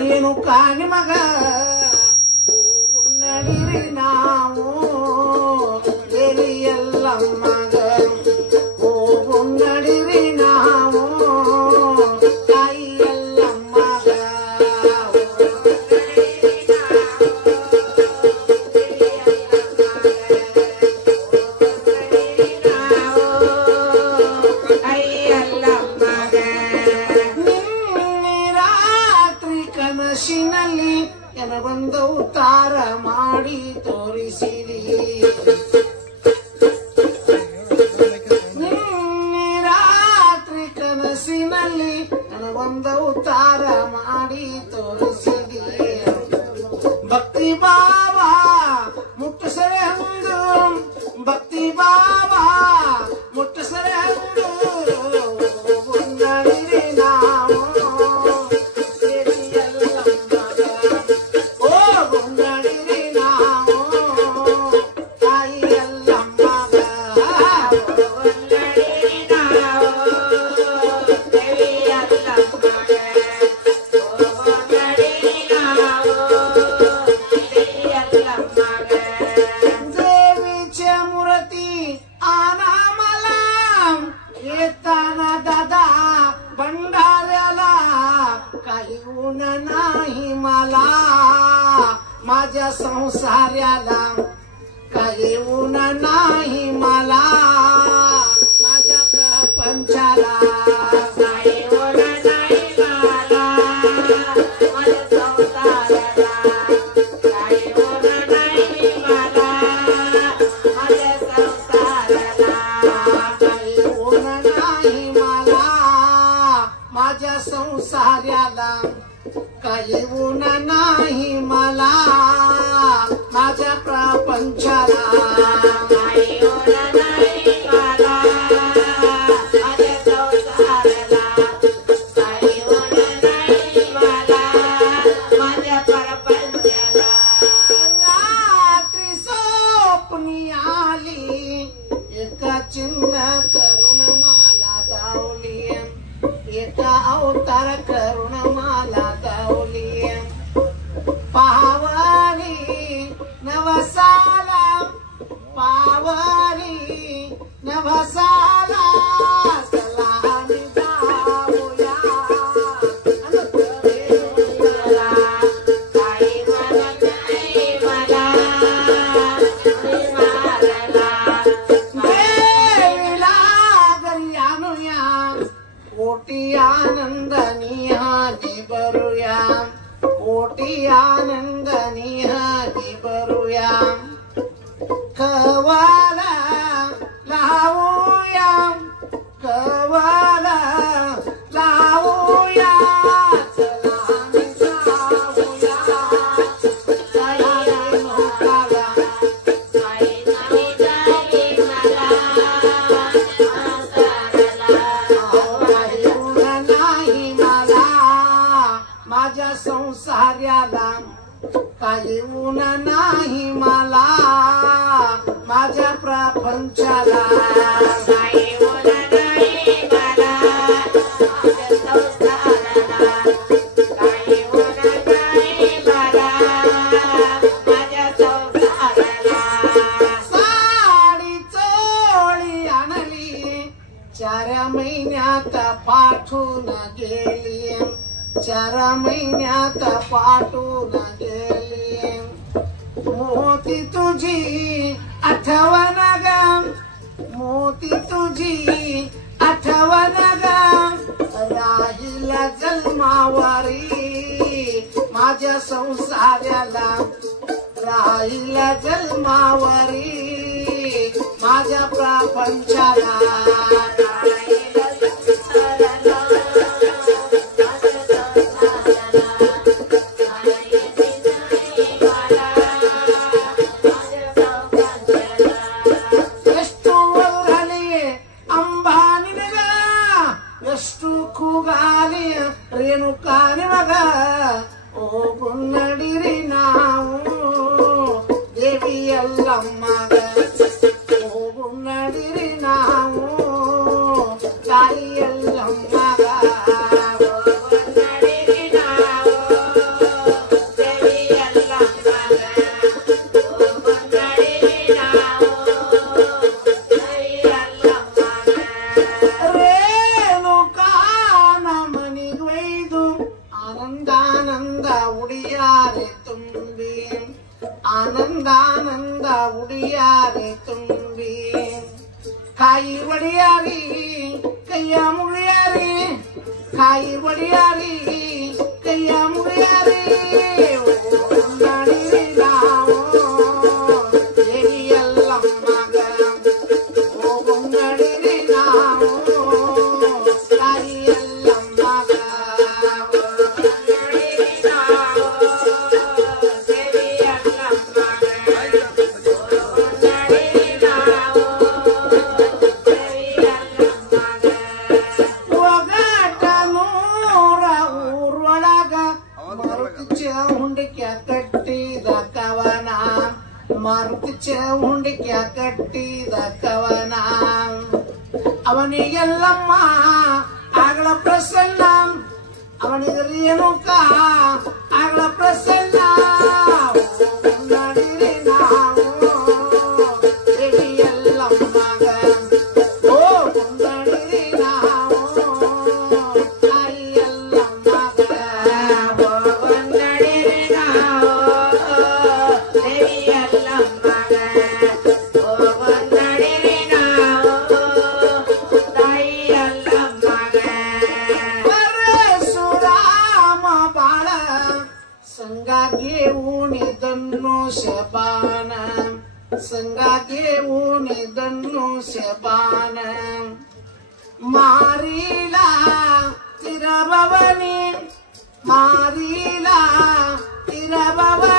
ರೇಣುಕಾ ನಿಮಗ ನಡಿರಿ ನಾವು ದೇವಿ ಎಲ್ಲಮ್ಮಗ ಹೋಗು ನಡಿರಿ ನಾವು ತಾಯಿ ಎಲ್ಲಮ್ಮಗ ಕನಸಿನಲ್ಲಿ ನನಗೊಂದು ಅವತಾರ ಮಾಡಿ ತೋರಿಸಿರಿ ನಿನ್ನೆ ರಾತ್ರಿ ಕನಸಿನಲ್ಲಿ ನನಗೊಂದು ಅವತಾರ ಮಾಡಿ ತೋರಿಸಿರಿ ಭಕ್ತಿ ಭಾವ ಮುಟ್ಟಿಸರೆ ಹಂದು ಭಕ್ತಿ ಭಾವ ಮುಟ್ಟಿಸರೆ ಹಂದು ನಾವು भंडाऱ्याला काही ऊन नाही मला माझ्या संसाराला काही ऊन नाही मला माझ्या प्रपंचाला काही ऊन नाही मला माझ्या संसाराला काही ऊन नाही मला माझ्या संसाराला काही ऊन नाही मला माझ्या संसाराला काही ऊन नाही मला माझ्या प्रपंचाला काही ऊन नाही मला माझ्या संसाराला काही ऊन नाही मला माझ्या प्रपंचाला रात्री स्वप्नी आली एका चिन्ह करून मला दावली एका अवतार करून मला दावली पावनी नवसाला पावनी नवसाला सलामी जाऊया काही म्हणत नाही मला देवीला घरी आणूया कोटी आनंदनी हानी बरूया कोटी आनंदनी हानी बरूया कवाला लावूया कवाला लावूया चला आम्ही जाऊया काही नव्हता काही नाही झाली मला माझ्या संसाराला काही ऊन नाही मला माझ्या प्रपंचाला काही ऊन नाही मला माझ्या संसाराला काही ऊन नाही मला माझ्या संसाराला साडी चोळी आणली 4 महिन्यात पाठवून गेली 4 महिन्यात पाठवून गेली मोती तुझी आठवण ग मोती तुझी आठवण ग राहील जन्मावरी माझ्या संसाराला राहील जन्मावरी माझ्या प्रपंचाला ರೇಣುಕಾ ನಿಮಗ ಹೋಗು ನಡಿರಿ ನಾವು ದೇವಿ ಎಲ್ಲಮ್ಮಗ ಹೋಗು ನಡಿರಿ ನಾವು उडियारे तुम्बी आनंदानंद उडियारे तुम्बी खाई वडियारी कैया मुडियारी खाई वडियारी कैया मुडियारी ಮಾರುತಿಯ ಹುಂಡಿಕ್ಯ ಕಟ್ಟಿದ ಕವನ ಅವನಿಗೆಲ್ಲಮ್ಮ ಆಗಲ ಪ್ರಸನ್ನ ಅವನಿಗೆ ರೇಣುಕ ಆಗಲ ಪ್ರಸನ್ನ ನಡಿರಿ ನಾವು ಎಲ್ಲಮ್ಮಗ ಓ ನಡಿರಿ ನಾವು ಎಲ್ಲಮ್ಮಗ ನಡಿರಿ ನಾವು संगा घेऊन धनुष्यबाण संगा घेऊन धनुष्यबाण मारीला तिरा भवानी मारीला तिरा भवानी